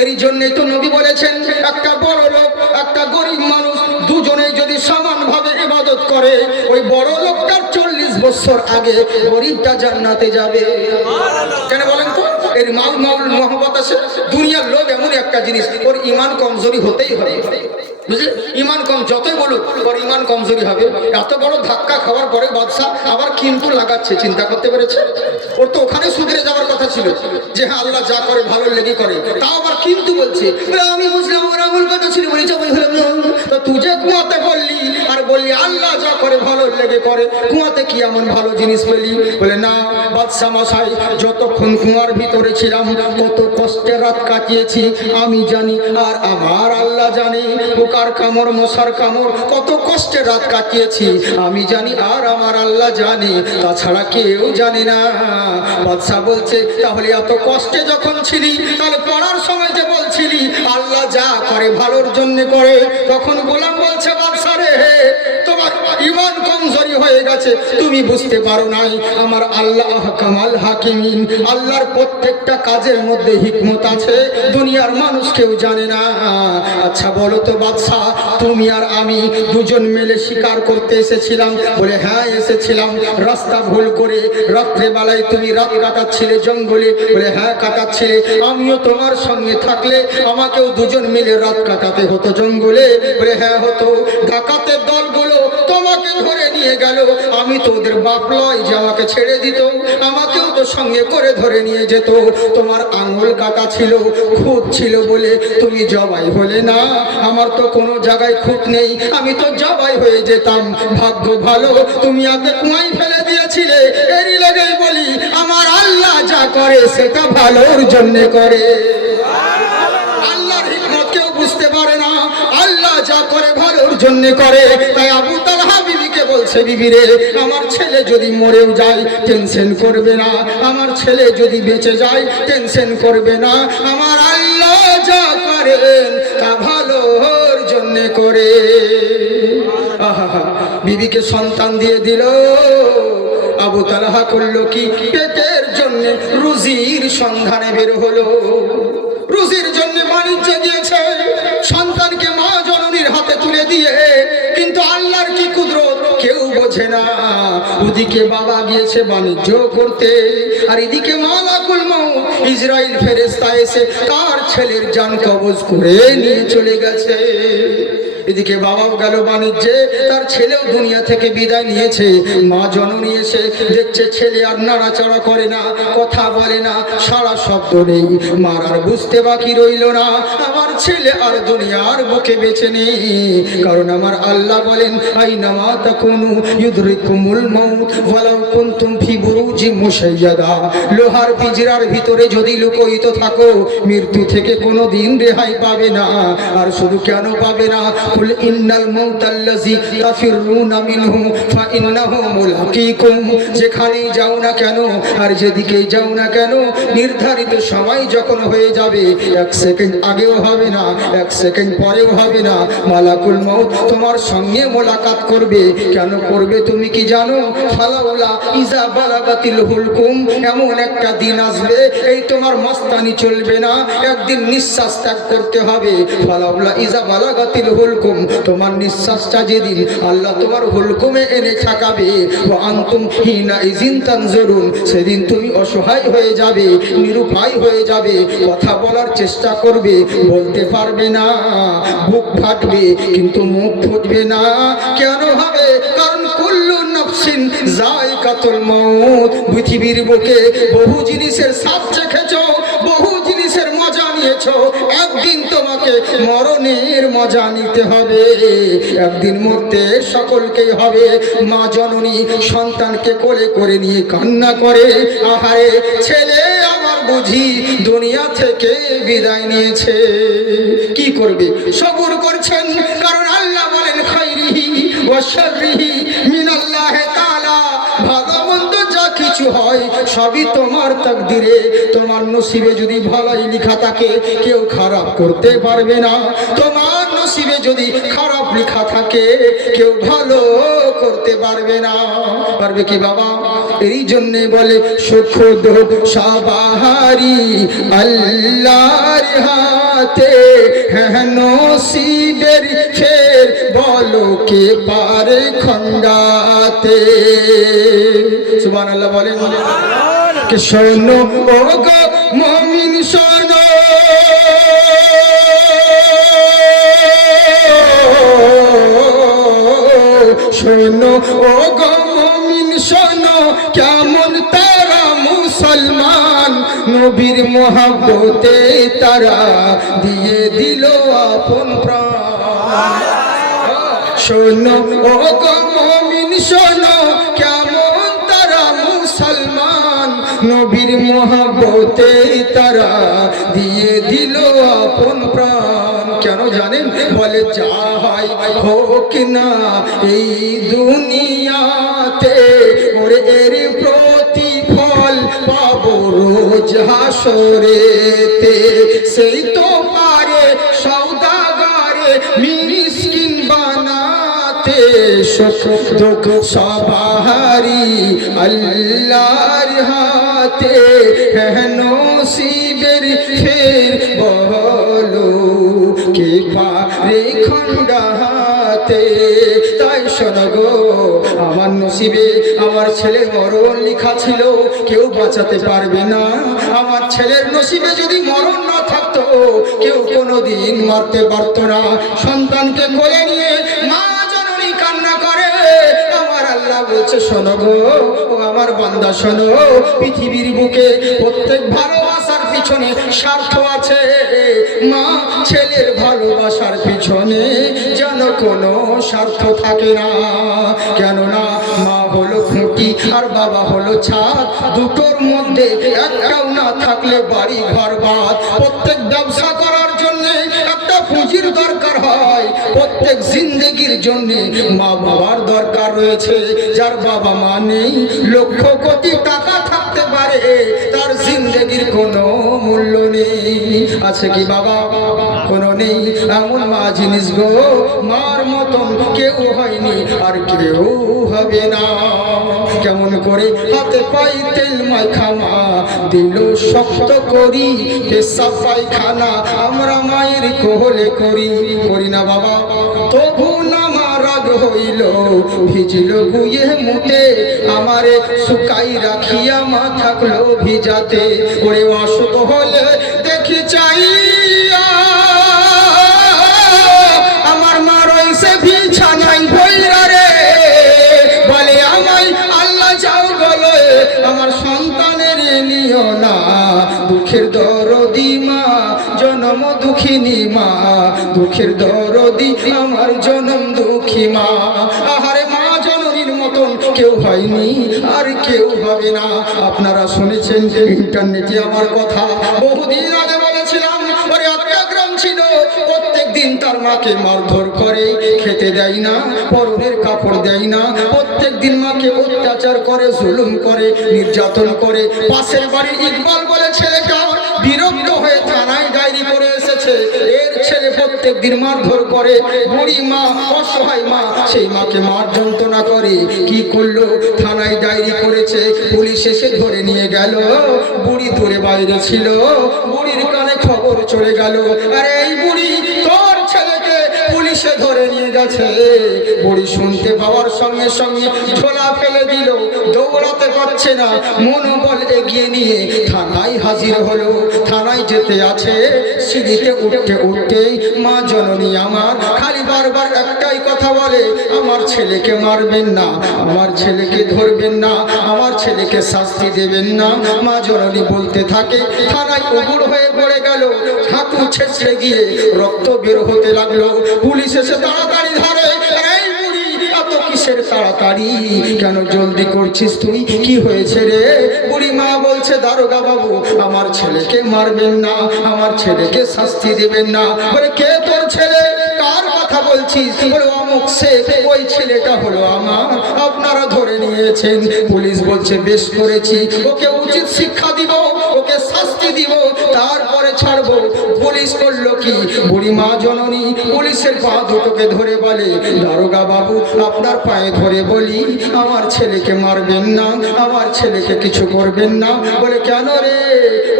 এর জন্যই তো নবী বলেছেন, একটা বড় লোক একটা গরিব মানুষ দুজনেই যদি সমানভাবে ইবাদত করে, ওই বড় লোকটার 40 বছর আগে গরিবটা জান্নাতে যাবে। কেন বলেন তো? এর মাল মহব্বত আছে। দুনিয়ার লোক এমন একটা জিনিস, ওর ইমান কমজোরি হতেই হবে, বুঝলে? ইমান কম যতই বলুক, ওর ইমান কমজোরি হবে। এত বড় ধাক্কা খাওয়ার পরে বাদশা আবার কিন্তু লাগাচ্ছে, চিন্তা করতে পেরেছে? ওর তো ওখানে সুধরে যাওয়ার কথা ছিল যে হ্যাঁ আল্লাহ যা করে ভালো লেগে করে, তাও আবার কিন্তু বলছে আমি মুসলিম, আমার আমল কথা ছিল বলি যাবো। তো তুই যে কুয়াতে বললি আর বললি আল্লাহ যা করে ভালো লেগে করে, কুয়াতে কি এমন ভালো জিনিস পেলি? বলে না বাদশা মশাই, যতক্ষণ কুয়ার ভিতরে ছিলাম কত কষ্টে রাত কাটিয়েছি আমি জানি, আর আমার আল্লাহ জানে। পোকার কামড় মশার কামড় কত কষ্টে রাত কাটিয়েছি আমি জানি, আর আমার আল্লাহ জানে, তাছাড়া কেউ জানে না। বাদশা বলছে তাহলে এত কষ্টে যখন ছিলি, তাহলে পড়ার সময় যে বলছিলি আল্লাহ যা করে ভালোর জন্য করে, তখন গোলাম বলছে বাদশা রে, তোমার ইমান কমজোরি হয়ে গেছে, তুমি বুঝতে পারো নাই আমার আল্লাহ কামাল হাকিমিন, আল্লাহর প্রত্যেকটা কাজের মধ্যে হিকমত আছে, দুনিয়ার মানুষ কেউ জানে না। আচ্ছা বলো তো বাদশা, তুমি আর আমি দুজন মিলে শিকার করতে এসেছিলাম? বলে হ্যাঁ এসেছিলাম। রাস্তা ভুল করে রাত্রে বেলায় তুমি রাত কাটাচ্ছিলে জঙ্গলে? বলে হ্যাঁ কাটাচ্ছিলে। আমিও তোমার সঙ্গে থাকলে আমাকেও দুজন মিলে রাত কাটাতে হতো জঙ্গলে? বলে হ্যাঁ হতো। ডাকাতের দলগুলো তোমাকে ধরে নিয়ে গেল, আমি তো ওদের বাপ লয় যে আমাকে ছেড়ে দিত, আমাকেও তো সঙ্গে করে ধরে নিয়ে যেত। তোমার আঙুল কাটা ছিল, খুঁত ছিল বলে তুমি জবাই হলে না, আমার তো কোনো জায়গায় খুঁত নেই, আমি তো জবাই হয়ে যেতাম। ভাগ্য ভালো তুমি আগে কুয়াই ফেলে দিয়েছিলে। এরই লেগেই বলি আমার আল্লাহ যা করে সেটা ভালোর জন্য করে। আল্লাহর হিকমত কেউ বুঝতে পারে না, আল্লাহ যা করে ভালোর জন্য করে। তাই আবু তালহা বিবিকে বলছে, বিবি রে, আমার ছেলে যদি মরেও যায় টেনশন করবে না, আমার ছেলে যদি বেঁচে যায় টেনশন করবে না, আমার আল্লাহ যা করেন তা ভালোর জন্য করে। বিবিকে সন্তান দিয়ে দিল। আবু তালহা করলো কি? পেটের জন্য রুজির সন্ধানে বের হলো, রুজির জন্য বাণিজ্যে গিয়েছে, সন্তানকে মা জননীর হাতে তুলে দিয়ে। কিন্তু আল্লাহর কি কুদরত কেউ বোঝে না। ওদিকে বাবা গিয়েছে বাণিজ্য করতে, আর এদিকে মালাকুল মউত ইসরাইল ফেরেশতা এসে তার ছেলের জান কবজ করে নিয়ে চলে গেছে। এদিকে বাবাও গেল বাণিজ্যে, তার ছেলেও দুনিয়া থেকে বিদায় নিয়েছে। মা জননী এসে দেখছে ছেলে আর নাড়াচাড়া করে না, কথা বলে না, সারা শব্দ নেই। মার আর বুঝতে বাকি রইল না, আমার ছেলে আর দুনিয়ার বুকে বেঁচে নেই। কারণ আমার আল্লাহ বলেন আইনামা তাকুনু ইউদরিকুমুল মাউত ওয়ালাউ কুনতুম ফি বুরুজিম মুশাইয়াদা। লোহার পিঞ্জরার ভিতরে যদি লুকোয়িত থাকো, মৃত্যু থেকে কোনোদিন রেহাই পাবে না। আর শুধু কেন পাবে না? কুল ইন্নাল মাউতাল্লাযী তাফিরুনা মিনহু ফাইন্নাহু মুলাকীকুম। যেখানেই যাও না কেন আর যেদিকেই যাও না কেন, নির্ধারিত সময় যখন হয়ে যাবে, 1 সেকেন্ড আগেও হবে না, 1 সেকেন্ড পরেও হবে না, মালাকুল মউত তোমার সঙ্গে মোলাকাত করবে। কেন করবে তুমি কি জানো? ফালাউলা ইজা বালাগাতিল হুলকুম। এমন একটা দিন আসবে এই তোমার মস্তানি চলবে না, একদিন নিঃশ্বাস ত্যাগ করতে হবে। ফালাউলা ইজা বালাগাতিল হুলকুম, তোমার নিঃশ্বাসটা যেদিন আল্লাহ তোমার হুলকুমে এনে ঠেকাবে, ওয়া আনতুম হিনা ইজিন তানজুরুন, সেদিন তুমি অসহায় হয়ে যাবে, নিরুপায় হয়ে যাবে, কথা বলার চেষ্টা করবে, বলতে পারবে না, বুক ফাটবে কিন্তু মুখ ফুটবে না। কেন হবে? কারণ কুল্লু নাফসিন যায়কাতুল মাউত। পৃথিবীর বুকে বহু জিনিসের স্বাদ চেখেছো, বহু জিনিসের মজা নিয়েছো, একদিন তোমাকে মরণের মজা নিতে হবে। একদিন মরতে সকলকেই হবে। মা জননী সন্তানকে কোলে করে নিয়ে কান্না করে, আহারে ছেলে আমার বুঝি দুনিয়া থেকে বিদায় নিয়েছে। কি করবে? সবর করছেন, কারণ আল্লাহ বলেন খাইরিহি ওয়া শাররিহি মিনাল্লাহি তাআলা। ভালো মন্দ যা কিছু হয় সবই তোমার তাকদিরে। তোমার নসিবে যদি ভালোই লেখা থাকে কেউ খারাপ করতে পারবে না, তোমার নসিবে যদি খারাপ লেখা থাকে কেউ ভালো করতে পারবে না। পারবে কি বাবা? এই জন্যে বলে সুখ দুঃখ সবারই আল্লাহর হাতে। হ্যাঁ নসিবের ফের বলো কে পারে খণ্ডাতে। সুবহানাল্লাহ বলেন। কে শোনো ও গো মুমিন শোনো, শোনো ও গো মুমিন শোনো, কেমন তারা মুসলমান, নবীর মোহাব্বতে তারা দিয়ে দিল আপন প্রাণ। শোনো ও গো মুমিন শোনো, কেমন তারা মুসলমান, নবীর মোহাব্বতে তারা দিয়ে দিল আপন প্রাণ। কেন জানেন? বলে যা হয় হোক না এই দুনিয়াতে, ওরে এর প্রতিফল পাবো রোজ হাসরেতে। সেই তো পারে সওদাগারে মিসকিন বানাতে, সুখ দুঃখ সবারই আল্লাহর হাতে। হ্যাঁ নসিবের ফের বলো কে পারে খণ্ডাতে। তাই শোনো গো আমার নসিবে আমার ছেলে মরণ লেখা ছিল, কেউ বাঁচাতে পারবে না। আমার ছেলের নসিবে যদি মরণ না থাকতো, কেউ কোনোদিন মারতে পারতো না। সন্তানকে কোলে নিয়ে মা জননী কান্না করে। আমার আল্লাহ বলছে শোনো গো ও আমার বান্দা শোনো, পৃথিবীর বুকে প্রত্যেক ভালোবাসার পিছনে স্বার্থ আছে। মা ছেলের ভালোবাসার পিছনে যেন কোনো স্বার্থ থাকে না। কেননা মা হলো খুঁটি আর বাবা হলো ছাদ, দুটোর মধ্যে একটাও না থাকলে বাড়ি ঘর বাদ। প্রত্যেক ব্যবসা করার জন্য একটা পুঁজির দরকার হয়, প্রত্যেক জিন্দেগির জন্য মা বাবার দরকার রয়েছে। যার বাবা মা নেই, লক্ষ কোটি টাকা থাকতে পারে, তার জিন্দেগির কোনো মূল্য নেই। আছে কি বাবা? কোনো নেই। এমন মা জিনিস গো, মার মতন কেউ হয়নি আর কেউ হবে না। কেমন করে হাতে পাই তেল মাখা মা দিল শক্ত করি, পেশাব পায়খানা আমরা মায়ের কোলে করি, করি না বাবা? তবু না মা রাগ হইল, ভিজিল গুয়ে মুতে, আমারে শুকাই রাখিয়া মা থাকলো ভিজাতে। ওরে অসুখ হলে দেখি চাইয়া আমার মা রয়েছে বিছানায় বইরা রে, বলে আমায় আল্লাহ যাও গলে আমার সন্তানের নিও না। দুঃখের দরদি মা, জনম দুঃখিনী মা, দুঃখের দরদি আমার জনম দুঃখী মা। আহারে মা জননীর মতন কেউ হয়নি আর কেউ হবে না। আপনারা শুনেছেন যে ইন্টারনেটে আমার কথা বহুদিন আগে বলেছিলাম, ওরে একটা গ্রাম ছিল, প্রত্যেক দিন তার মাকে মারধর করে, খেতে দেয় না, পরনের কাপড় দেয় না, প্রত্যেক দিন মাকে অত্যাচার করে, জুলুম করে, নির্যাতন করে। পাশের বাড়ির ইকবাল বলে ছেলেটা বিরক্ত হয়ে থানায় ডায়েরি করে এসেছে। এর ছেলে প্রত্যেক দিন মারধর করে, বুড়ি মা অসহায় মা সেই মাকে মার যন্ত্রণা করে। কি করলো? থানায় ডায়েরি করেছে, পুলিশ এসে ধরে নিয়ে গেল। বুড়ি দূরে বাইরে ছিল, বুড়ির কানে খবর চলে গেল, আরে এই বুড়ি তোর ছেলেকে পুলিশে ধরে নিয়ে গেছে। বুড়ি শুনতে পাওয়ার সঙ্গে সঙ্গে ঝোলা ফেলে দিল, দৌড়াতে পারছে না, মনোবল এগিয়ে নিয়ে থানায় হাজির হলো। থানায় যেতে আছে, সিঁড়িতে উঠতে উঠতেই মা জননী আমার খালি বারবার একটাই কথা বলে, আমার ছেলেকে মারবেন না, আমার ছেলেকে ধরবেন না, আমার ছেলেকে শাস্তি দেবেন না। মা জননী বলতে থাকে, থানায় উগুড় হয়ে পড়ে গেল, হাঁটু ছেঁচড়ে গিয়ে রক্ত বের হতে লাগলো। পুলিশ এসে তাড়াতাড়ি ধরে, এই বুড়ি এত কিসের তাড়াতাড়ি, কেন জলদি করছিস তুই, কি হয়েছে রে? বুড়ি মা বলছে, দারোগা বাবু আমার ছেলেকে মারবেন না, আমার ছেলেকে শাস্তি দেবেন না। বলে কে তোর ছেলে, কার কথা বলছিস? বলে অমুক সে, ওই ছেলেটা হলো আমার, আপনারা ধরে নিয়েছেন। পুলিশ বলছে বেশ করেছি, ওকে উচিত শিক্ষা দিব, ওকে শাস্তি দিব, তারপরে ছাড়বো। পুলিশ করলো কি, বুড়ি মা জননী পুলিশের পা দুটোকে ধরে বলে, দারোগা বাবু আপনার পায়ে ধরে বলি, আমার ছেলেকে মারবেন না, আমার ছেলেকে কিছু করবেন না। বলে কেন রে?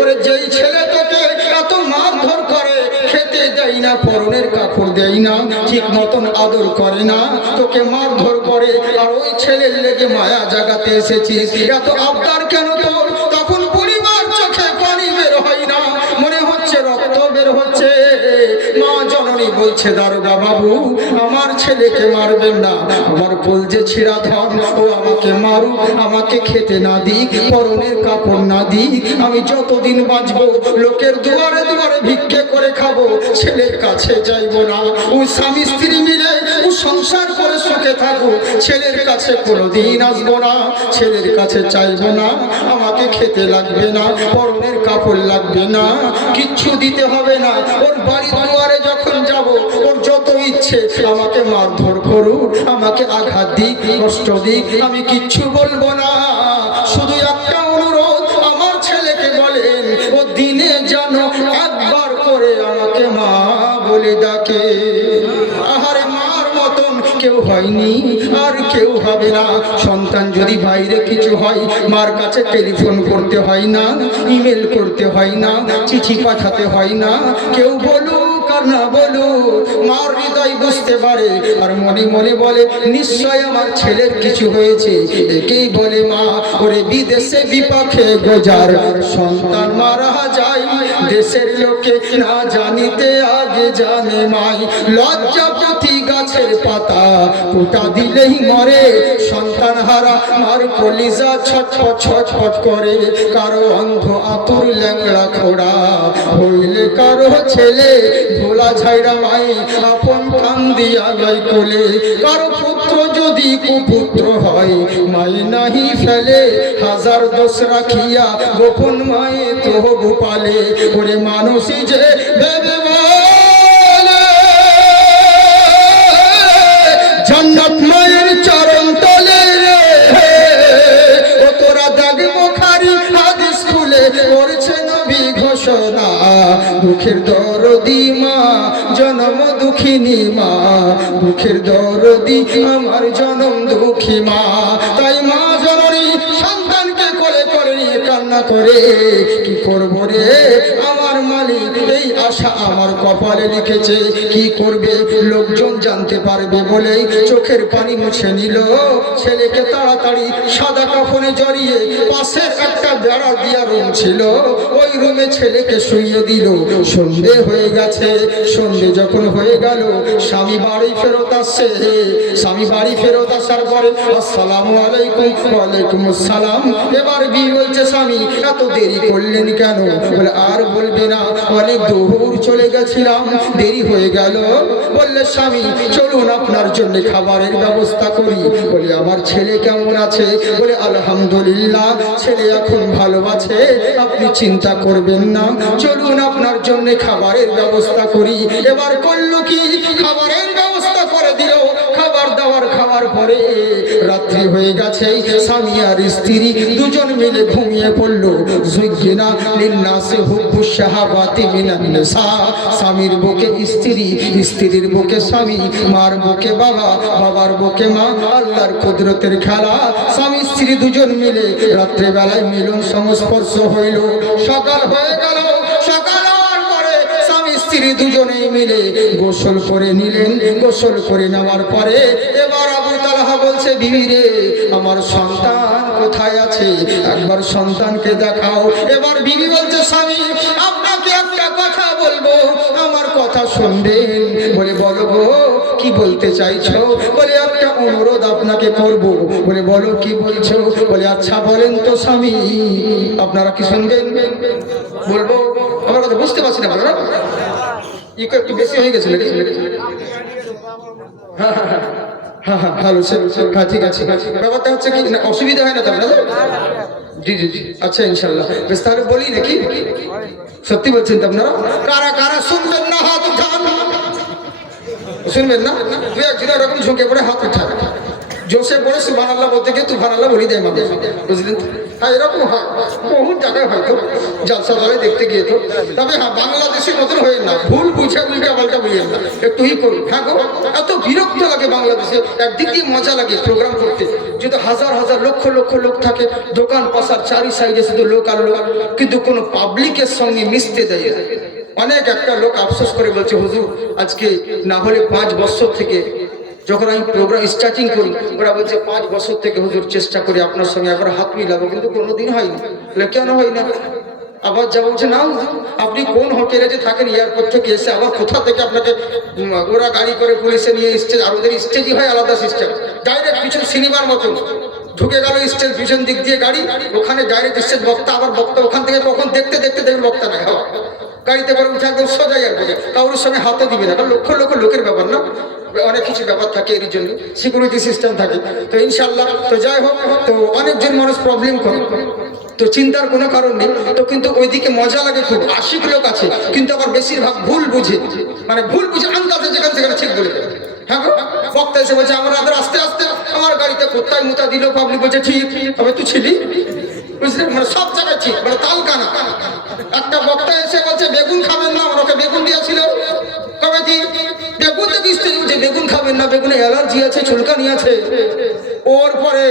ওরে যেই ছেলে তোকে এত মারধর করে, না, পরনের কাপড় দেয় না, ঠিক মতন আদর করে না, তোকে মারধর করে। আর ওই ছেলের লেগে মায়া জাগাতে এসেছিস, এত আবদার কেন তোর? তখন পরিবার চোখে পানি বের হয় না, মনে হচ্ছে রক্ত বের হচ্ছে। মা জননী বলছে, দারোগা বাবু আমার ছেলেকে মারবেন না, আমার কলজে ছিঁড়া ধন, ও আমাকে মারুক, আমাকে খেতে না দিক, পরনের কাপড় না দিক, আমি যতদিন বাঁচবো লোকের দুয়ারে দুয়ারে ভিক্ষে করে খাবো, ছেলের কাছে যাইবো না। ওই স্বামী স্ত্রী মিলে ও সংসার করে সুখে থাকো, ছেলের কাছে কোনোদিন আসবো না, ছেলের কাছে চাইবো না, আমাকে খেতে লাগবে না, পরনের কাপড় লাগবে না, কিচ্ছু দিতে হবে না। ওর বাড়ি দুয়ারে যখন যাব, ওর যত ইচ্ছে আমাকে মারধর করুক, আমাকে আঘাত দিক, কষ্ট দিক, আমি কিচ্ছু বলবো না। শুধু একটা অনুরোধ, আমার ছেলেকে বলেন ও দিনে যেন একবার করে আমাকে মা বলে ডাকে। আহারে মার মতন কেউ হয়নি, আর কেউ হবে না। সন্তান যদি বাইরে কিছু হয়, মার কাছে টেলিফোন করতে হয় না, ইমেল করতে হয় না, চিঠি পাঠাতে হয় না। কেউ বলুক আর না বলুক, মার হৃদয় বুঝতে পারে, আর মনে মনে বলে নিশ্চয় আমার ছেলের কিছু হয়েছে, একেই বলে মা। ওরে বিদেশে বিপাকে গোজার সন্তান মারা যায়, দেশের লোকে না জানিতে আগে জানে মাই। লজ্জাপতি গাছের পাতা কোটা দিলেই মরে, সন্তান হারা মার কলিজা ছটফট ছটফট করে। কারো অন্ধ আতুর ল্যাংড়া খোড়া হইলে কারো ছেলে ভোলা ঝাইরা মাই আপন কান দিয়া গাই কোলে। কারো পুত্র যদি কুপুত্র হয়, মাই নাহি ফেলে, হাজার দোষ রাখিয়া গোপন মায়ে তো গোপালে। ওরে মানুষই যে ভেবে বলে জান্নাত মায়ের চরণ তলে, ও তোরা দেখবো খারি হাদিস খুলে করছে নবী ঘোষণা। দুঃখের দরদি মা, জনম দুঃখিনী মা, দুঃখের দরদি আমার জনম দুঃখী মা। তাই মা জননী সন্তানকে কোলে করে নিয়ে কান্না করে, কি করবো রে আমার মালিক, এই আশা আমার কপালে লিখেছে, কি করবে লোকজন জানতে পারবে বলেই চোখের পানি মুছে নিল। ছেলেকে তাড়াতাড়ি সাদা কাফনে জড়িয়ে পাশের একটা বেড়া দিয়া রুম ছিল, ওই রুমে ছেলেকে শুইয়ে দিল। সন্ধে হয়ে গেছে, সন্ধে যখন হয়ে গেল, স্বামী বাড়ি ফেরত আসছে। স্বামী বাড়ি ফেরত আসার পরে আসসালামু আলাইকুম, ওয়ালাইকুম আসসালাম। এবার বিয়ে বলছে, স্বামী এত দেরি করলেন কেন? বলে আর বলবে না, অনেক দূর চলে গেছিলাম, দেরি হয়ে গেল। বললে স্বামী চলুন আপনার জন্য খাবারের ব্যবস্থা করি। বলে আমার ছেলে কেমন আছে? বলে আলহামদুলিল্লাহ, ছেলে এখন ভালো আছে, আপনি চিন্তা করবেন না, চলুন আপনার জন্য খাবারের ব্যবস্থা করি। এবার করলো কি, খাবারের ব্যবস্থা করে দিল। খাবার দাবার খাওয়ার পরে রাত্রি হয়ে গেছে, স্বামী আর স্ত্রী দুজন মিলে ঘুমিয়ে পড়লো। যুজ্ঞিনা লিন্নাসে হুব্বু শাহাওয়াতি মিনান নিসা, স্বামীর বুকে স্ত্রী, স্ত্রীর বুকে স্বামী, মার বুকে বাবা, বাবার বুকে মা। আল্লাহর কুদরতের খেলা, স্বামী স্ত্রী দুজন মিলে রাত্রে বেলায় মিলন সংস্পর্শ হইল। সকাল হয়ে গেল, সকাল হওয়ার পরে স্বামী স্ত্রী দুজনেই মিলে গোসল করে নিলেন। গোসল করে নেওয়ার পরে এবার আবু তালহা বলছে, বিবি রে আমার সন্তান কোথায় আছে? একবার সন্তানকে দেখাও। এবার বিবি বলছে, স্বামী আপনাকে একটা কথা বলবো, আমার কথা শুনবেন? বলে বলো গো, কি বলতে চাইছো? বলে একটা অনুরোধ আপনাকে করব। বলে বলো, কি বলছো? বলে আচ্ছা বলেন তো স্বামী, আপনারা কি শুনবেন? বলবো, আমার কথা বুঝতে পারছি না, বলো না, একটু বেশি হয়ে গেছে। হ্যাঁ হ্যাঁ হ্যাঁ হ্যাঁ ভালো, হ্যাঁ ঠিক আছে। ব্যাপারটা হচ্ছে কি, অসুবিধা হয় না তো আপনাদের? জি জি জি, আচ্ছা ইনশাল্লাহ। বেশ তাহলে বলি নাকি? সত্যি বলছেন তো আপনারা? কারা কারা শুনবেন না হাত উঠান? শুনবেন না? দু একজন এরকম ঝুঁকে পড়ে হাত উঠান, জোসে পড়ে সুবহানাল্লাহ বলতে গিয়ে তুফানাল্লাহ বলি দেয় মানুষ, বুঝলেন? হ্যাঁ এরকম হয়, বহুত জায়গায় হয়তো জালসা দলে দেখতে গিয়ে তো। তবে হ্যাঁ, বাংলাদেশের মতন হয়ে না, ভুল বুঝে উল্টা পাল্টা বুঝেন না, একটু ই করুন। হ্যাঁ গো, এত বিরক্ত লাগে বাংলাদেশে। একদিক দিয়ে মজা লাগে প্রোগ্রাম করতে, যদি হাজার হাজার লক্ষ লক্ষ লোক থাকে, দোকান পাশার চারি সাইডে শুধু লোক আর লোক, কিন্তু কোনো পাবলিকের সঙ্গে মিশতে দেয়। অনেক একটা লোক আফসোস করে বলছে, হুজুর আজকে না হলে 5 বছর থেকে যখন আমি প্রোগ্রাম স্টার্টিং করি, ওরা বলছে 5 বছর থেকে হুজুর চেষ্টা করি আপনার সঙ্গে একবার হাত মিলাবো, কিন্তু কোনোদিন হয়নি। কেন হয় না? আবার যা বলছে, না হুজুর আপনি কোন হোটেলে যে থাকেন, এয়ারপোর্ট থেকে এসে আবার কোথা থেকে আপনাকে ওরা গাড়ি করে পুলিশে নিয়ে স্টেজ, আর ওদের স্টেজই হয় আলাদা সিস্টেম, ডাইরেক্ট পিছন সিনেমার মতন ঢুকে গেল স্টেজ পিছন দিক দিয়ে গাড়ি, ওখানে ডাইরেক্ট স্টেজ বক্তা, আবার বক্তা ওখান থেকে তখন দেখতে দেখতে দেখবেন বক্তা নাই হওয়া, গাড়িতে করে উঠে একদম সোজা এয়ারপোর্টে, কারোর সঙ্গে হাতে দিবে না, কারণ লক্ষ লক্ষ লোকের ব্যাপার না, অনেক কিছু ব্যাপার থাকে, এর জন্য সিকিউরিটি সিস্টেম থাকে। তো ইনশাল্লাহ, তো যাই হোক, তো অনেকজন মানুষ প্রবলেম করে, তো চিন্তার কোনো কারণ নেই। তো কিন্তু ওইদিকে মজা লাগে খুব, আশিক লোক আছে, কিন্তু আবার বেশিরভাগ ভুল বুঝে, মানে ভুল বুঝে আন্দাজে যেখানে সেখানে ঠিক বলে দেয়। হ্যাঁ বক্তা এসে বলছে আমার আস্তে আস্তে আমার গাড়িতে কোথায় মুতা দিল, পাবলিক বলছে ঠিক, তবে তুই ছিলি, বুঝলেন, মানে সব জায়গায় ঠিক, মানে তাল কানা। একটা বক্তা এসে বলছে বেগুন খাবেন না, আমার ওকে বেগুন দিয়েছিল, কবে দি বেগুন তো যে বেগুন খাবেন না, বেগুনে অ্যালার্জি আছে, চুলকানি আছে। ওর পরে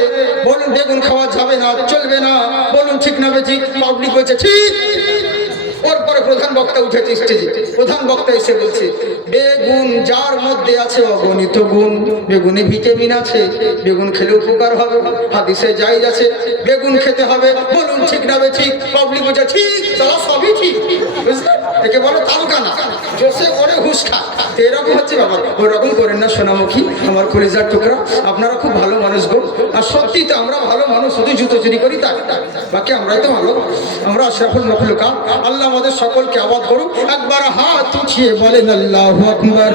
বলুন বেগুন খাওয়া যাবে না, চলবে না, বলুন ঠিক না বেঠিক, পাবলিক বলছে ঠিক। ওর পরে প্রধান বক্তা উঠেছে স্টেজে, প্রধান বক্তা এসে বলছে বেগুন যার মধ্যে আছে অগণিত গুণ, বেগুনে ভিটামিন আছে, বেগুন খেলে উপকার হবে, হাদিসে জায়েজ আছে, বেগুন খেতে হবে, বলুন ঠিক না বেঠিক, পাবলিক বলছে ঠিক, তারা সবই ঠিক, বুঝলেন, একে বলো তালকানা, জোসে করে হুশ খা। এরকম হচ্ছে ব্যাপার, ওরকম করেন না সোনামুখী, আমার কলিজার টুকরা, আপনারা খুব ভালো মানুষ গো, আর সত্যি তো আমরা ভালো মানুষ, শুধু জুতো চুরি করি তাই, বাকি আমরাই তো ভালো, আমরা আশরাফুল মাখলুকা। আল্লাহ আমাদের সকলকে আবাদ করুক। একবার হাত উঠিয়ে বলেন আল্লাহু আকবার।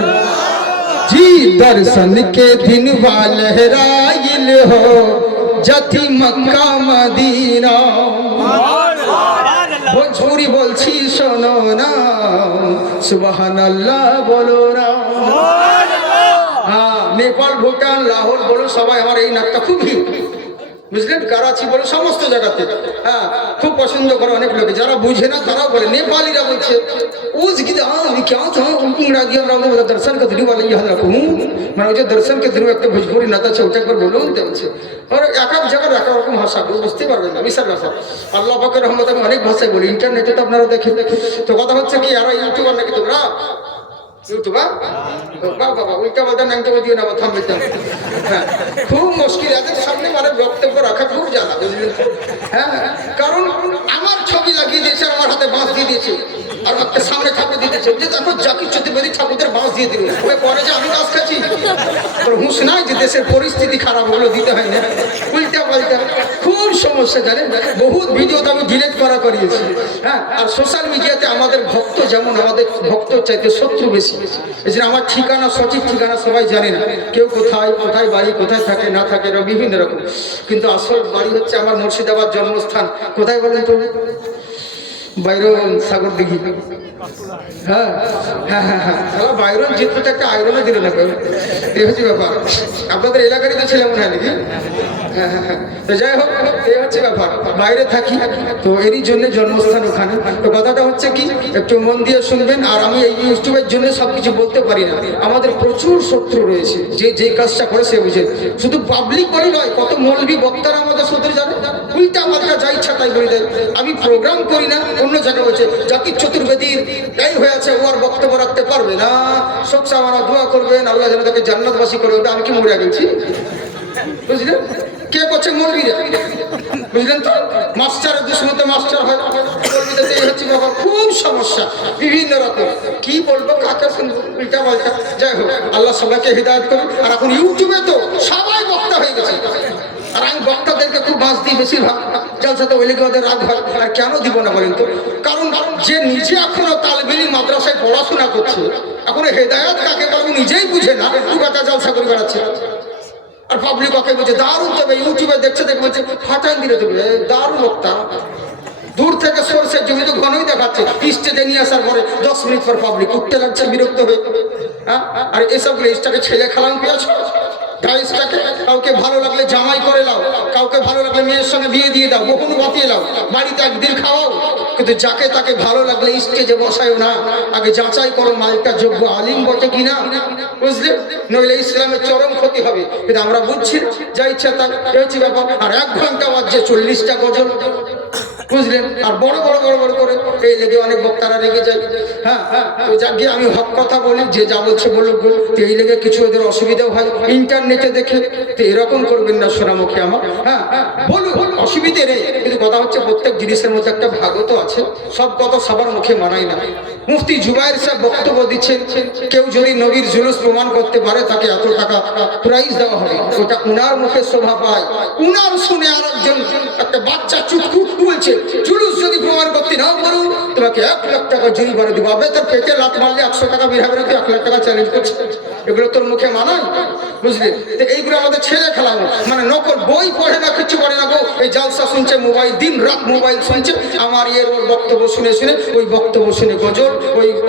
जी दर्शन के दिन लहराइल हो जाति मक्का मदीना, ভোজপুরি বলছি শোনো না, সুবহানাল্লাহ বলো না। হ্যাঁ, নেপাল, ভুটান, লাহোর বলো সবাই আমার এই নাটটা খুব হিট, বুঝলেন, করাচি বলে সমস্ত জায়গাতে, হ্যাঁ খুব পছন্দ করে অনেক লোকে, যারা বুঝে না তারাও বলে, নেপালিরা বলছে उस गिद क्या था उंगड़ा दिया আমরা दर्शन के दिन वाले याद रखूं, মানে ওই যে দর্শন কে দিন একটা ভোজপুরি নাতা আছে, ওটা একবার বলুন দেখছে, আর এক এক জায়গায় এক রকম ভাষা, বুঝতে পারবেন না, বিশাল ভাষা। আল্লাহ পাকের রহমতে আমি অনেক ভাষায় বলি, ইন্টারনেটে তো আপনারা দেখেন। তো কথা হচ্ছে কি, আর ইউটিউবার নাকি তোমরা ইউটিউবার, বাবা উল্টা পাল্টা নামতে দিও না, থামবে, হ্যাঁ খুব মুশকিল, এদের সামনে মানে বক্তব্য রাখা খুব জানা, বুঝলেন। হ্যাঁ, কারণ আমার ছবি লাগিয়ে দিয়েছে, আমার হাতে বাঁশ দিয়ে দিয়েছে, আর একটা সামনে ঠাকুর দিয়ে দিয়েছে, যে তারপর জাকির চতুর্বেদী ঠাকুরদের বাঁশ দিয়ে দিল, ওই পরে যে আমি গাছ খাচ্ছি, তোর হুঁশ নাই যে দেশের পরিস্থিতি খারাপ, ওগুলো দিতে হয় না, উল্টা পাল্টা খুব সমস্যা, জানেন, বহুত ভিডিও তো আমি ডিলেট করিয়েছি। হ্যাঁ, আর সোশ্যাল মিডিয়াতে আমাদের ভক্ত যেমন, আমাদের ভক্ত চাইতে শত্রু বেশি, এই জন্য আমার ঠিকানা, সঠিক ঠিকানা সবাই জানে না, কেউ কোথায় কোথায় বাড়ি, কোথায় থাকে না থাকে, এরা বিভিন্ন রকম, কিন্তু আসল বাড়ি হচ্ছে আমার মুর্শিদাবাদ জন্মস্থান। কোথায় বলেন তো? বাইরন সাগর দিঘি। হ্যাঁ হ্যাঁ হ্যাঁ হ্যাঁ, বাইরন জিততে একটা আয়রনে দিল না, এই হচ্ছে ব্যাপার। আপনাদের এলাকারই তো ছেলে মনে হয় নাকি? হ্যাঁ হ্যাঁ হ্যাঁ, তো যাই হোক, এই হচ্ছে ব্যাপার, বাইরে থাকি তো এরই জন্য জন্মস্থান ওখানে। তো কথাটা হচ্ছে কি, একটু মন দিয়ে শুনবেন, আর আমি এই ইউটিউবের জন্য সবকিছু বলতে পারি না, আমাদের প্রচুর শত্রু রয়েছে, যে যেই কাজটা করে সে বুঝে, শুধু পাবলিক বলে নয়, কত মৌলবি বক্তারা আমাদের শত্রু জানে, উল্টা আমাদের যা ইচ্ছা তাই বলে দেয়। আমি প্রোগ্রাম করি না, অন্য জায়গায় হচ্ছে জাকির চতুর্বেদীর এই হয়েছে, ও আর বক্তব্য রাখতে পারবে না, শোক সামানা দোয়া করবেন, আল্লাহ যেন তাকে জান্নাতবাসী করে দেবে। আমি কি মরে গেছি, বুঝলেন, কে করছে মৌলবীরা, বুঝলেন তো, মাস্টারের দুশ্মনতে মাস্টার হয়, হচ্ছে বাবা খুব সমস্যা, বিভিন্ন রকম, কি বলবো কাকে শুনবো, উল্টা পাল্টা। যাই হোক, আল্লাহ সবাইকে হিদায়ত করুন। আর এখন ইউটিউবে তো সবাই বক্তা হয়ে গেছে, আর আমি বক্তাদেরকে খুব বাস দিই, বেশিরভাগ জলসাতে ওই লেগে ওদের রাগ হয়। আর কেন দিব না বলেন তো, কারণ যে নিজে এখনো তালবেলি মাদ্রাসায় পড়াশোনা করছে, এখনো হেদায়ত কাকে বলবো নিজেই বুঝে না, খুব একটা জলসা করে বেড়াচ্ছে, আর পাবলিক ওকে বলছে দারুণ, তবে ইউটিউবে দেখছে, দেখে বলছে ফাটান দিলে তুমি দারুণ বক্তা, দূর থেকে সরষের জমি তো ঘনই দেখাচ্ছে, স্টেজে নিয়ে আসার পরে 10 মিনিট পর পাবলিক উঠতে লাগছে বিরক্ত হয়ে। হ্যাঁ, আর এসবগুলো স্টাকে ছেলে খেলাম পেয়েছো, গাইসটাকে কাউকে ভালো লাগলে জামাই করে নাও, কাউকে ভালো লাগলে মেয়ের সঙ্গে বিয়ে দিয়ে দাও, কখনো বাতিয়ে নাও, বাড়িতে একদিন খাওয়াও, কিন্তু যাকে তাকে ভালো লাগলে স্টেজে বসায়ও না, আগে যাচাই করো মালটা যোগ্য আলিম বটে কিনা, বুঝলে, নইলে ইসলামের চরম ক্ষতি হবে। কিন্তু আমরা বুঝছি, যা ইচ্ছা তা হচ্ছে ব্যাপার। আর 1 ঘন্টা বাজছে 40টা গজল, বুঝলেন? আর বড় বড় বড় বড় করে এই লেগে অনেক বক্তারা রেগে যায়। হ্যাঁ হ্যাঁ, তো যাকে আমি হক কথা বলি, যে যা বলছে বলুক, তো এই লেগে কিছু ওদের অসুবিধাও হয় ইন্টারনেটে দেখে। তো এরকম করবেন না সোনামুখী আমার। হ্যাঁ বলুন, অসুবিধে নেই, কিন্তু কথা হচ্ছে প্রত্যেক জিনিসের মধ্যে একটা ভাগও তো আছে, সব কথা সবার মুখে মানায় না। মুফতি জুবায়ের সাহেব বক্তব্য দিচ্ছেন, কেউ যদি নবীর জুলুস প্রমাণ করতে পারে তাকে এত টাকা প্রাইজ দেওয়া হবে। ওটা উনার মুখে শোভা পায়, উনার শুনে আর একজন একটা বাচ্চা চুটকুট বলছে জুলুস যদি প্রমাণ করতে নাও পারো তোমাকে 1 লাখ টাকা জরিমানা দিব। আবে তোর পেটে লাত মারলে 100 টাকা বের হবে না, 1 লাখ টাকা চ্যালেঞ্জ করছে। এগুলো তোর মুখে মানায়? বুঝলি? তো এইগুলো আমাদের ছেলে খেলানো, মানে নকল, বই পড়ে না, কিছু পড়ে না গো, এই জালসা শুনছে, মোবাইল দিন রাত মোবাইল শুনছে, আমার ওর বক্তব্য শুনে শুনে, ওই বক্তব্য শুনে গজল,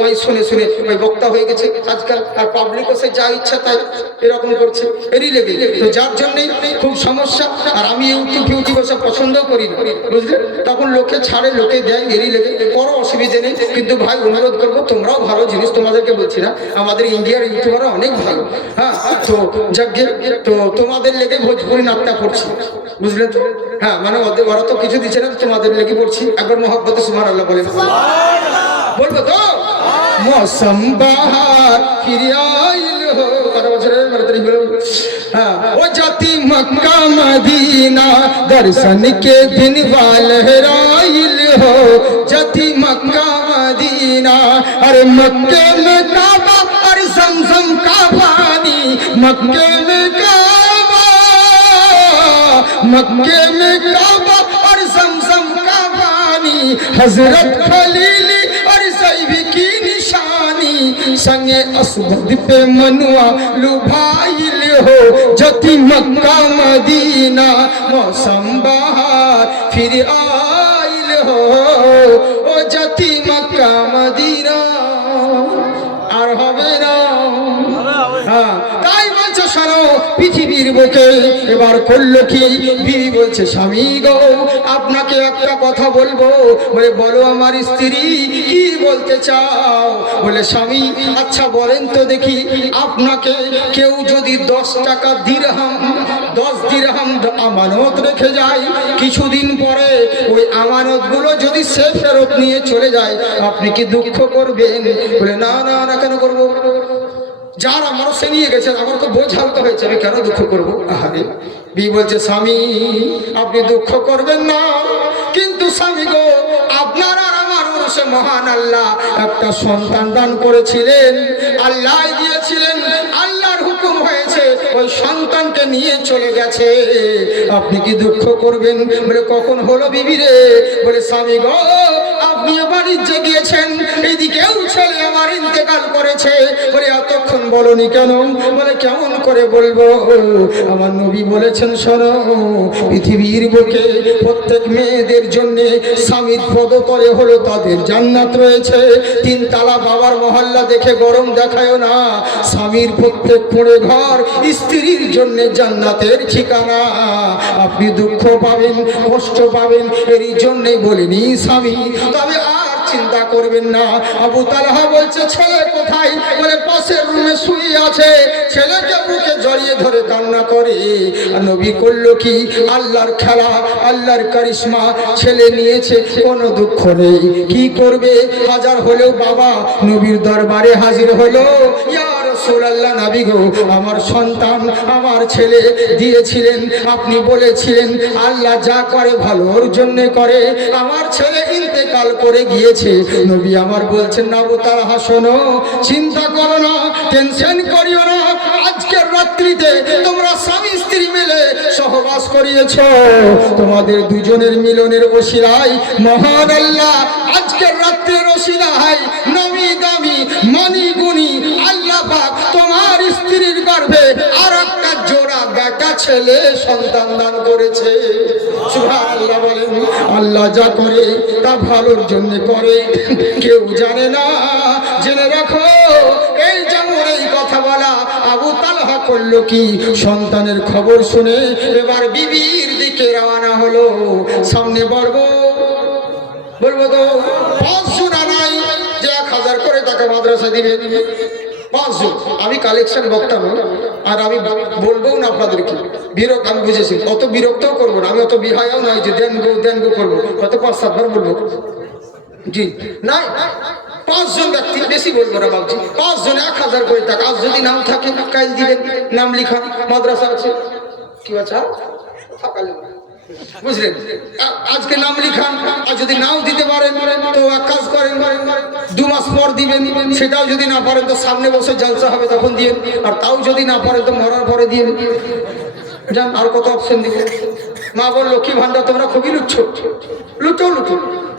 ওই শুনে শুনে ওই বক্তা হয়ে গেছে আজকাল। আর পাবলিকও সে যা ইচ্ছা তাই এরকম করছে, এরই লেগে। তো যার জন্যই খুব সমস্যা। আর আমি ইউটিউব সব পছন্দও করি না, বুঝলে? তখন লোকে ছাড়ে, লোকে দেয়, এরই লেগে। কোনো অসুবিধে নেই, কিন্তু ভাই অনুরোধ করবো, তোমরাও ভালো জিনিস, তোমাদেরকে বলছি না, আমাদের ইন্ডিয়ার ইউটিউবাররা অনেক ভালো। হ্যাঁ, তো যাকে, তো তোমাদের লেগে ভোজপুরি নাট্যা করছি, বুঝলে তো? হ্যাঁ, মানে ওরা তো কিছু দিচ্ছে না, তোমাদের লেগে পড়ছি। একবার মহব্বতে সুবহানাল্লাহ বলে বলবো তো? मौसम बाहर फिर आइल हो, वो जाती मक्का मदीना दर्शन के दिन वालहराइल हो, जाती मक्का मदीना। अरे मक्के में काबा और जमजम का पानी, मक्के में काबा, मक्के में काबा और जमजम का पानी, हजरत खलीली और सैयदी की निशानी, संगे असवद पे मनुआ लुभाइल हो, जति मक्का मदीना मौसम बहार फिर आइल हो, ओ जति मक्का मदीना আর হবে না। হ্যাঁ, তাই বলছে শোনো পৃথিবীর বুকে এবার করলো কি? বিবি বলছে স্বামী গো, আপনাকে একটা কথা বলবো। বলে বলো আমার স্ত্রী, কি বলতে চাও? বলে স্বামী আচ্ছা বলেন তো দেখি, আপনাকে কেউ যদি 10 টাকা দিরহাম, 10 দিরহাম আমানত রেখে যায়, কিছুদিন পরে ওই আমানতগুলো যদি সে ফেরত নিয়ে চলে যায়, আপনি কি দুঃখ করবেন? বলে না না না, কেন করবো? যার আমার সে নিয়ে গেছে, আমার তো বোঝ হালকা হয়েছে, আমি কেন দুঃখ করবো? আহারে। বিবি বলছে স্বামী আপনি দুঃখ করবেন না, কিন্তু স্বামী গো আপনার আর আমার মানুষে মহান আল্লাহ একটা সন্তান দান করেছিলেন, আল্লাহ দিয়েছিলেন, আল্লাহর হুকুম হয়েছে ওই সন্তানকে নিয়ে চলে গেছে, আপনি কি দুঃখ করবেন? বলে কখন হলো বিবি রে? বলে স্বামী গো আপনি বাণিজ্যে গিয়েছেন, এইদিকেও ছেলে আমার ইন্তেকাল করেছে। বলে এতক্ষণ বলনি কেন? বলে কেমন করে বলবো, আমার নবী বলেছেন শোনো, পৃথিবীর বুকে প্রত্যেক মেয়েদের জন্য স্বামীর পদতলে হলো তাদের জান্নাত রয়েছে। 3 তালা বাবার মহল্লা দেখে গরম দেখায় না, স্বামীর প্রত্যেক কোণে ঘর স্ত্রীর জন্য জান্নাতের ঠিকানা। আপনি দুঃখ পাবেন, কষ্ট পাবেন, এরই জন্যই বলিনি স্বামী, তবে আর চিন্তা করবেন না। আবু তালহা বলছে ছেলে কোথায়? বলে পাশের রুমে শুয়ে আছে। ছেলেকে বুকে জড়িয়ে ধরে কান্না করে। আর নবী করলো কি? আল্লাহর খেলা, আল্লাহর কারিশমা, ছেলে নিয়েছে, কোনো দুঃখ নেই। কি করবে? হাজার হলেও বাবা নবীর দরবারে হাজির হলো। ইয়া রাসূলুল্লাহ, নবী গো আমার সন্তান, আমার ছেলে দিয়েছিলেন, আপনি বলেছিলেন আল্লাহ যা করে ভালোর জন্য করে, আমার ছেলে ইন্তেকাল করে গিয়েছে। নবী আমার বলছেন আবু তালহা শোনো, চিন্তা করো না, টেনশন করিও না, আজকের রাত্রিতে তোমরা স্বামী স্ত্রী মিলে সহবাস করিয়েছো, তোমাদের দুজনের মিলনের ওসিলায় মহান আল্লাহ আজকের রাত্রের ওসিলায় নামি দামি মানি গুণী আল্লাহ পাক তোমার স্ত্রীর গর্ভে আর একটা জোড়া বেটা ছেলে সন্তান দান করেছে। সুবহানাল্লাহ বলেন। আল্লাহ যা করে তা ভালোর জন্য করে, কেউ জানে না। জেনে রাখো, এই যেমন এই কথা বলা আবু তালহা করলো কি? সন্তানের খবর শুনে এবার বিবির দিকে রওনা হলো। সামনে বলবো তো 5 জনা নাই যে 1000 করে টাকা মাদ্রাসা দিবে। 5 জন। আমি কালেকশন বক্তা নই, আর আমি বলবো না আপনাদেরকে বিরক্ত, আমি বুঝেছি অত বিরক্তও করবো না, আমি অত বিহায়াও নয় যে দেন গো করবো, কত 5-7 বার বলবো জি নাই। 5 জন ব্যক্তি, বেশি বলবো না বাবজি, 5 জন 1000 করে টাকা। আজ যদি নাম থাকে কাল দিবেন, নাম লিখা মাদ্রাসা আছে কি আছে বুঝলেন, আজকে নাম লিখান, আর যদি নাও দিতে পারেন তো এক কাজ করেন 2 মাস পর দিবেন, সেটাও যদি না পারেন তো সামনে বছর জলসা হবে তখন দিয়েন, আর তাও যদি না পারেন তো মরার পরে দিয়েন। জান আর কত অপশন দিব। মা বল লক্ষ্মী ভান্ডার তোমরা খুবই লুচ্ছো,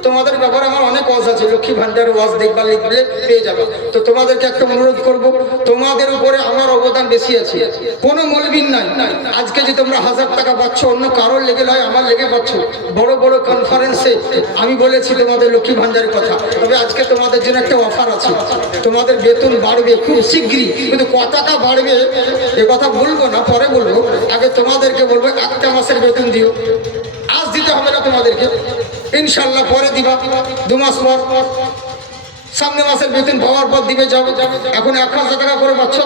তোমাদের ব্যাপারে আমার অনেক ওয়াজ আছে, লক্ষ্মী ভান্ডারের ওয়াজ দেখবার লিখলে পেয়ে যাবে। তো তোমাদেরকে একটা অনুরোধ করব, তোমাদের উপরে আমার অবদান বেশি আছে, কোনো মলবিন নাই। আজকে যে তোমরা 1000 টাকা পাচ্ছ অন্য কারোর লেগে নয়, আমার লেগে পাচ্ছ। বড় বড় কনফারেন্সে আমি বলেছি তোমাদের লক্ষ্মী ভান্ডারের কথা, তবে আজকে তোমাদের জন্য একটা অফার আছে, তোমাদের বেতন বাড়বে খুব শীঘ্রই, কিন্তু ক টাকা বাড়বে এ কথা বলবো না, পরে বলবো। আগে তোমাদেরকে বলবো একটা মাসের বেতন দিও, আজ দিতে হবে না তোমাদেরকে, ইনশাল্লাহ পরে দিবা, 2 মাস পর, সামনে মাসের বেতন পাওয়ার পর দিবে যাবে। এখন 1000 টাকা করে পাচ্ছ,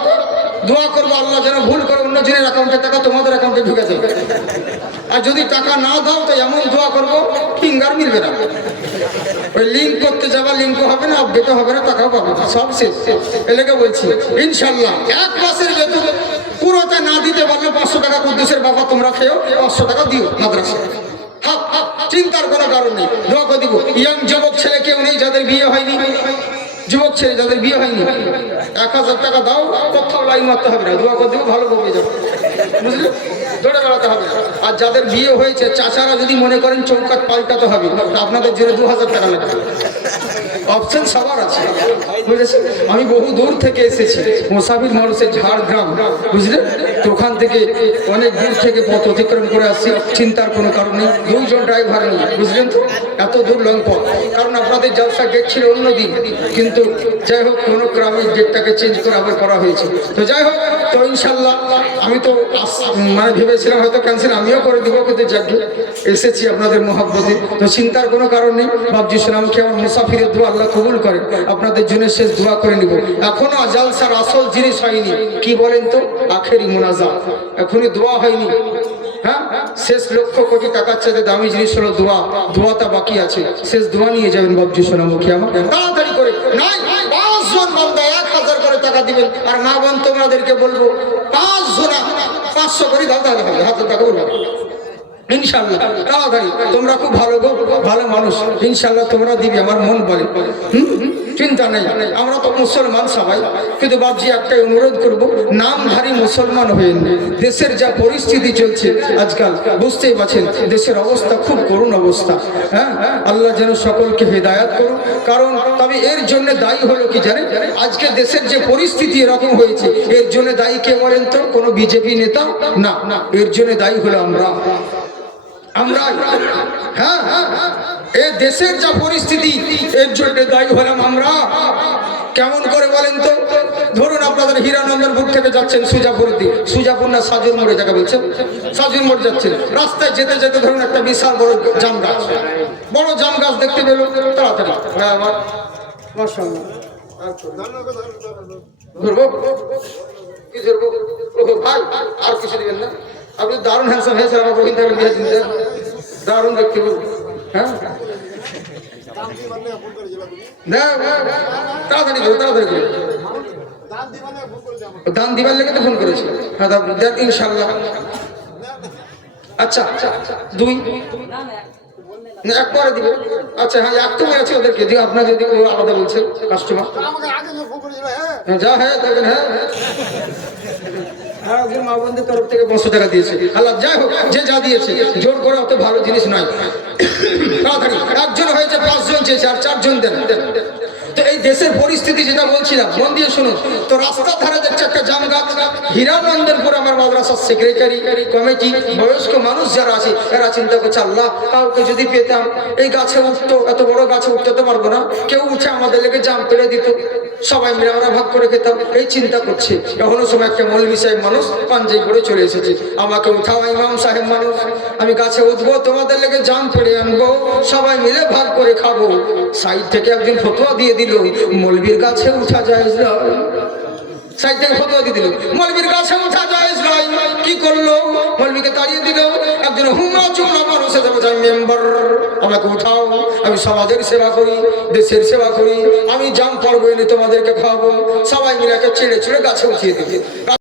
দোয়া করবো আল্লাহ যেন ভুল করে অন্য জনের অ্যাকাউন্টে টাকা তোমাদের অ্যাকাউন্টে ঢুকে যাবে। আর যদি টাকা না দাও তো এমন দোয়া করবো ফিঙ্গার মিলবে না, ওই লিঙ্ক করতে যাবা লিঙ্কও হবে না, আপডেটও হবে না, টাকাও পাবে না, সব শেষ। এলাকা বলছি ইনশাল্লাহ 1 মাসের বেতন পুরোটা না দিতে পারলে 500 টাকা কুদ্দুসের বাবা তোমরা খেয়েও 500 টাকা দিও মাদ্রাসা, চিন্তার কোনো কারণ নেই। দোয়া করে দিব। ইয়াং যুবক ছেলে কেউ নেই যাদের বিয়ে হয়নি, যুবক ছেলে যাদের বিয়ে হয়নি 1000 টাকা দাও, কোথাও লাইন মারতে হবে না, দোয়া করে দিব ভালো বউ হয়ে যাবে, বুঝলে, দৌড়ে বেড়াতে হবে। আর যাদের বিয়ে হয়েছে চাচারা যদি মনে করেন চৌকাট পাল্টাতে হবে, আপনাদের জন্য 2000 টাকা লাগবে। অপশন সবার আছে, বুঝেছেন। আমি বহু দূর থেকে এসেছি, মুসাফির মানুষের ঝাড়গ্রাম, বুঝলেন, তো ওখান থেকে অনেক দূর থেকে পথ অতিক্রম করে আসছি, চিন্তার কোনো কারণ নেই। 2 জন ড্রাইভার নেই, বুঝলেন তো, এত দূর লং পথ। কারণ আপনাদের জলসা গেট ছিল অন্যদিন, কিন্তু যাই হোক কোনো গ্রামের গেটটাকে চেঞ্জ করে আবার করা হয়েছে। তো যাই হোক, তো ইনশাল্লাহ আমি তো মানে ভেবেছিলাম হয়তো ক্যান্সেল আমিও করে দিব, কিন্তু যাকে এসেছি আপনাদের মহব্বতে, তো চিন্তার কোনো কারণ নেই। বাবজি সালামকে আমার মুসাফিরের দোয়া আল্লাহ কবুল করে, আপনাদের জন্য শেষ দোয়া করে নিব। এখনো জালসার আসল জিনিস হয়নি, কি বলেন তো, আখেরি মুনাজাত, এখনই দোয়া হয়নি। হ্যাঁ, শেষ 1,00,000 কোটি টাকার চাইতে দামি জিনিস হলো দোয়া, দোয়াটা বাকি আছে, শেষ দোয়া নিয়ে যাবেন বাবজি সোনামুখী আমার, তাড়াতাড়ি করে। নাই 5 জন বান্দা 1000 করে টাকা দিবেন, আর মা বোন তোমাদেরকে বলবো 5 জনা 500 করে দাও, তাহলে হবে 1000 টাকা বলবো ইনশাল্লাহ। তাড়াতাড়ি, তোমরা খুব ভালো গো, ভালো মানুষ, ইনশাল্লাহ তোমরা দিবি, আমার মন বলে। চিন্তা নেই, আমরা তো মুসলমান সবাই, কিন্তু বাবজি একটাই অনুরোধ করব, নামধারী মুসলমান হয়ে, দেশের যা পরিস্থিতি চলছে আজকাল বুঝতেই পারছেন, দেশের অবস্থা খুব করুণ অবস্থা। হ্যাঁ, আল্লাহ যেন সকলকে হেদায়াত করুন। কারণ তবে এর জন্য দায়ী হলো কি জানেন, আজকে দেশের যে পরিস্থিতি এরকম হয়েছে, এর জন্য দায়ী কে বলেন তো, কোনো বিজেপি নেতা না, এর জন্য দায়ী হলো আমরা। হ্যাঁ, এই দেশের যা পরিস্থিতি এর জন্য দায়ী হলাম আমরা। কেমন করে বলেন তো, ধরুন আপনাদের হীরানন্দনপুর থেকে যাচ্ছেন সুজাপুর দিকে, সুজাপুর না সাজুর মোড়ে জায়গা বলছেন, সাজুর মোড় যাচ্ছেন, রাস্তায় যেতে যেতে ধরুন একটা বিশাল বড় জাম গাছ, বড় জাম গাছ দেখতে পেল, তাড়াতাড়ি আমার ধরবো কি ধরবো, ভাই আর কিছু দিবেন না, আপনি দারুণ হ্যান্ডসাম হয়েছে, আমার বহিন থেকে বিয়ে দিন, দারুণ দেখতে বলবো। হ্যাঁ, তাড়াতাড়ি করো, তাড়াতাড়ি করো, দান দিবার লেগে তো ফোন করেছি। হ্যাঁ দেন ইনশাল্লাহ। আচ্ছা 2 একবারে দিব। আচ্ছা হ্যাঁ, এক তুমি আছে ওদেরকে দিও, আপনার যদি আলাদা বলছে কাস্টমার, যা হ্যাঁ দেখবেন। হ্যাঁ, একজন মা বোনদের তরফ থেকে 500 টাকা দিয়েছে, আল্লাহ যাই হোক যে যা দিয়েছে, জোর করে অত ভালো জিনিস নয়। তাড়াতাড়ি, একজন হয়েছে 5 জন চেয়েছে, আর 4 জন দেন। তো এই দেশের পরিস্থিতি যেটা বলছিলাম, মন দিয়ে শুনুন। তো রাস্তার ধারে দেখছে একটা জাম গাছ, হীরানন্দনপুর আমার মাদ্রাসার সেক্রেটারি কমিটি বয়স্ক মানুষ যারা আছে এরা চিন্তা করছে, আল্লাহ কাউকে যদি পেতাম এই গাছে উঠতো, এত বড় গাছে উঠতে তো পারবো না, কেউ উঠে আমাদের লেগে জাম পেরে দিত, সবাই মিলে আমরা ভাগ করে খেতাম, এই চিন্তা করছে। এখনো সময় একটা মৌলভী সাহেব মানুষ পাঞ্জাবি পরে চলে এসেছে, আমাকে উঠাও ইমাম সাহেব মানুষ, আমি গাছে উঠবো, তোমাদের লেগে জাম পেরে আনবো, সবাই মিলে ভাগ করে খাবো। সাইড থেকে একজন ফতোয়া দিয়ে দিল, মৌলভীর গাছে উঠা যায় না। সাইড থেকে ফতোয়া দিয়ে দিল, মৌলবীর গাছে ওঠা জায়েজ নয়। কি করলো? মৌলবীকে তাড়িয়ে দিল। একজন হুমরা চুমরা মানুষ এসে বলছে, মেম্বার আমাকে উঠাও, আমি সমাজের সেবা করি, দেশের সেবা করি, আমি জাম পড়বো এনে তোমাদেরকে খাওয়াবো। সবাই মিলে ছেড়ে ছেড়ে গাছে উঠিয়ে দিবে।